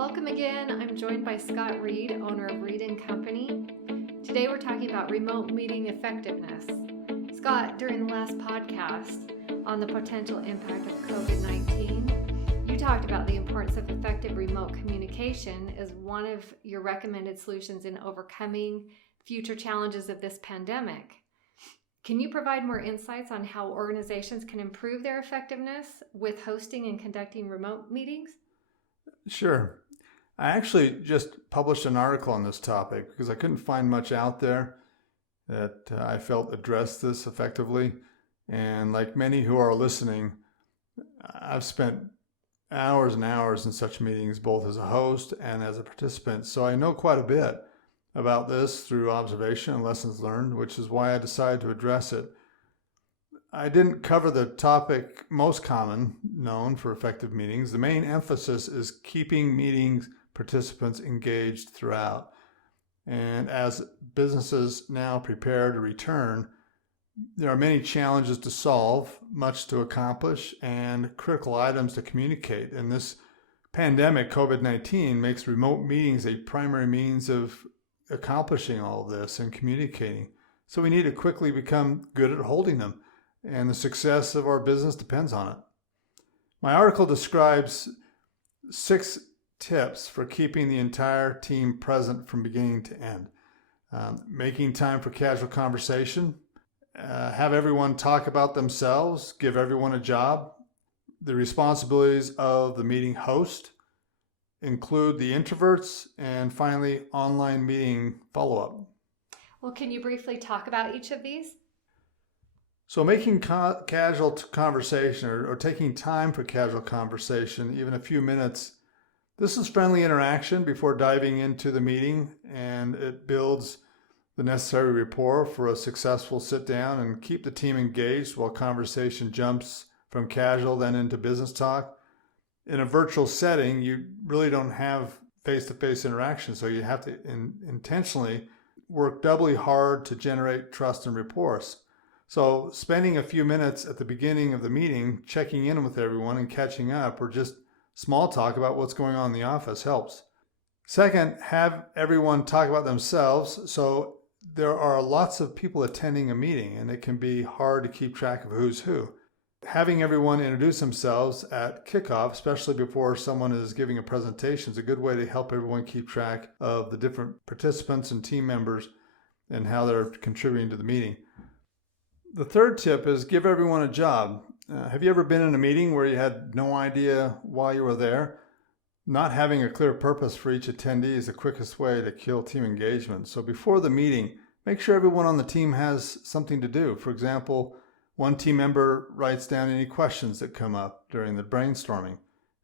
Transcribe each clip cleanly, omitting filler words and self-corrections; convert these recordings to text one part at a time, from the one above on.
welcome again. I'm joined by Scott Reid, owner of Reid & Company. Today we're talking about remote meeting effectiveness. Scott, during the last podcast on the potential impact of COVID-19, you talked about the importance of effective remote communication as one of your recommended solutions in overcoming future challenges of this pandemic. Can you provide more insights on how organizations can improve their effectiveness with hosting and conducting remote meetings? Sure. I actually just published an article on this topic because I couldn't find much out there that I felt addressed this effectively. And like many who are listening, I've spent hours and hours in such meetings, both as a host and as a participant. So I know quite a bit about this through observation and lessons learned, which is why I decided to address it. I didn't cover the topic most common known for effective meetings. The main emphasis is keeping meetings participants engaged throughout. And as businesses now prepare to return, there are many challenges to solve, much to accomplish, and critical items to communicate. And this pandemic, COVID-19, makes remote meetings a primary means of accomplishing all of this and communicating. So we need to quickly become good at holding them. And the success of our business depends on it. My article describes 6 tips for keeping the entire team present from beginning to end. Making time for casual conversation, have everyone talk about themselves, give everyone a job. The responsibilities of the meeting host include the introverts, and finally, online meeting follow-up. Well, can you briefly talk about each of these? So making casual conversation or taking time for casual conversation, even a few minutes, this is friendly interaction before diving into the meeting, and it builds the necessary rapport for a successful sit down and keep the team engaged while conversation jumps from casual then into business talk. In a virtual setting, you really don't have face-to-face interaction, so you have to intentionally work doubly hard to generate trust and rapport. So spending a few minutes at the beginning of the meeting, checking in with everyone and catching up, or just small talk about what's going on in the office helps. Second, have everyone talk about themselves. So there are lots of people attending a meeting, and it can be hard to keep track of who's who. Having everyone introduce themselves at kickoff, especially before someone is giving a presentation, is a good way to help everyone keep track of the different participants and team members and how they're contributing to the meeting. The third tip is give everyone a job. Have you ever been in a meeting where you had no idea why you were there? Not having a clear purpose for each attendee is the quickest way to kill team engagement. So before the meeting, make sure everyone on the team has something to do. For example, one team member writes down any questions that come up during the brainstorming.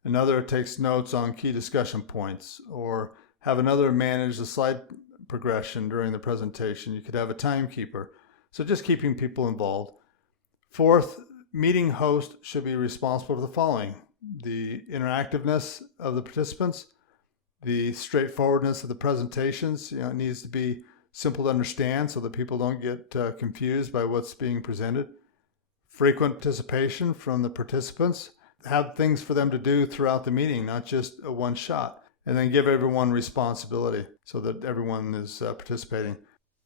Another takes notes on key discussion points, or have another manage the slide progression during the presentation. You could have a timekeeper. So just keeping people involved. Fourth, meeting host should be responsible for the following: the interactiveness of the participants, the straightforwardness of the presentations. It needs to be simple to understand so that people don't get confused by what's being presented. Frequent participation from the participants. Have things for them to do throughout the meeting, not just a one shot. And then give everyone responsibility so that everyone is participating.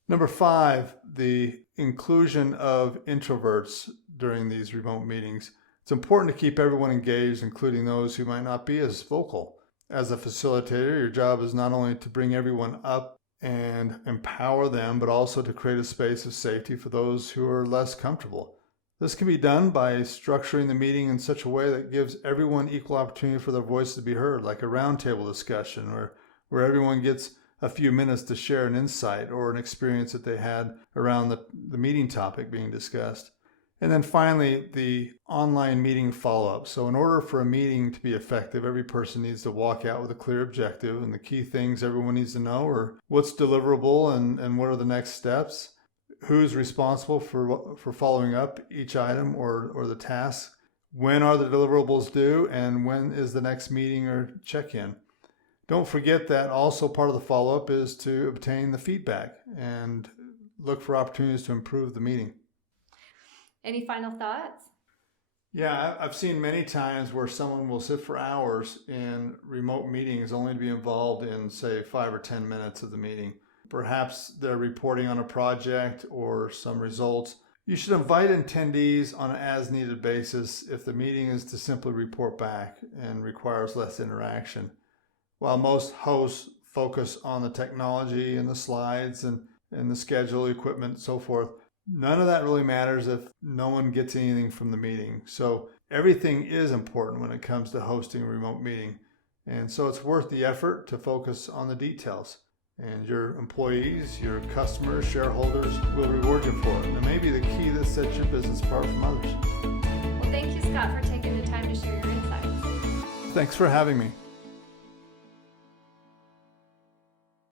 Number 5, the inclusion of introverts during these remote meetings. It's important to keep everyone engaged, including those who might not be as vocal. As a facilitator, your job is not only to bring everyone up and empower them, but also to create a space of safety for those who are less comfortable. This can be done by structuring the meeting in such a way that gives everyone equal opportunity for their voice to be heard, like a roundtable discussion where everyone gets a few minutes to share an insight or an experience that they had around the meeting topic being discussed. And then finally, the online meeting follow-up. So in order for a meeting to be effective, every person needs to walk out with a clear objective, and the key things everyone needs to know are what's deliverable and what are the next steps, who's responsible for following up each item or the task, when are the deliverables due, and when is the next meeting or check-in. Don't forget that also part of the follow-up is to obtain the feedback and look for opportunities to improve the meeting. Any final thoughts? Yeah, I've seen many times where someone will sit for hours in remote meetings only to be involved in, say, 5 or 10 minutes of the meeting. Perhaps they're reporting on a project or some results. You should invite attendees on an as needed basis if the meeting is to simply report back and requires less interaction. While most hosts focus on the technology and the slides and the schedule, equipment, and so forth, none of that really matters if no one gets anything from the meeting. So everything is important when it comes to hosting a remote meeting. And so it's worth the effort to focus on the details. And your employees, your customers, shareholders will reward you for it. And it may be the key that sets your business apart from others. Well, thank you, Scott, for taking the time to share your insights. Thanks for having me.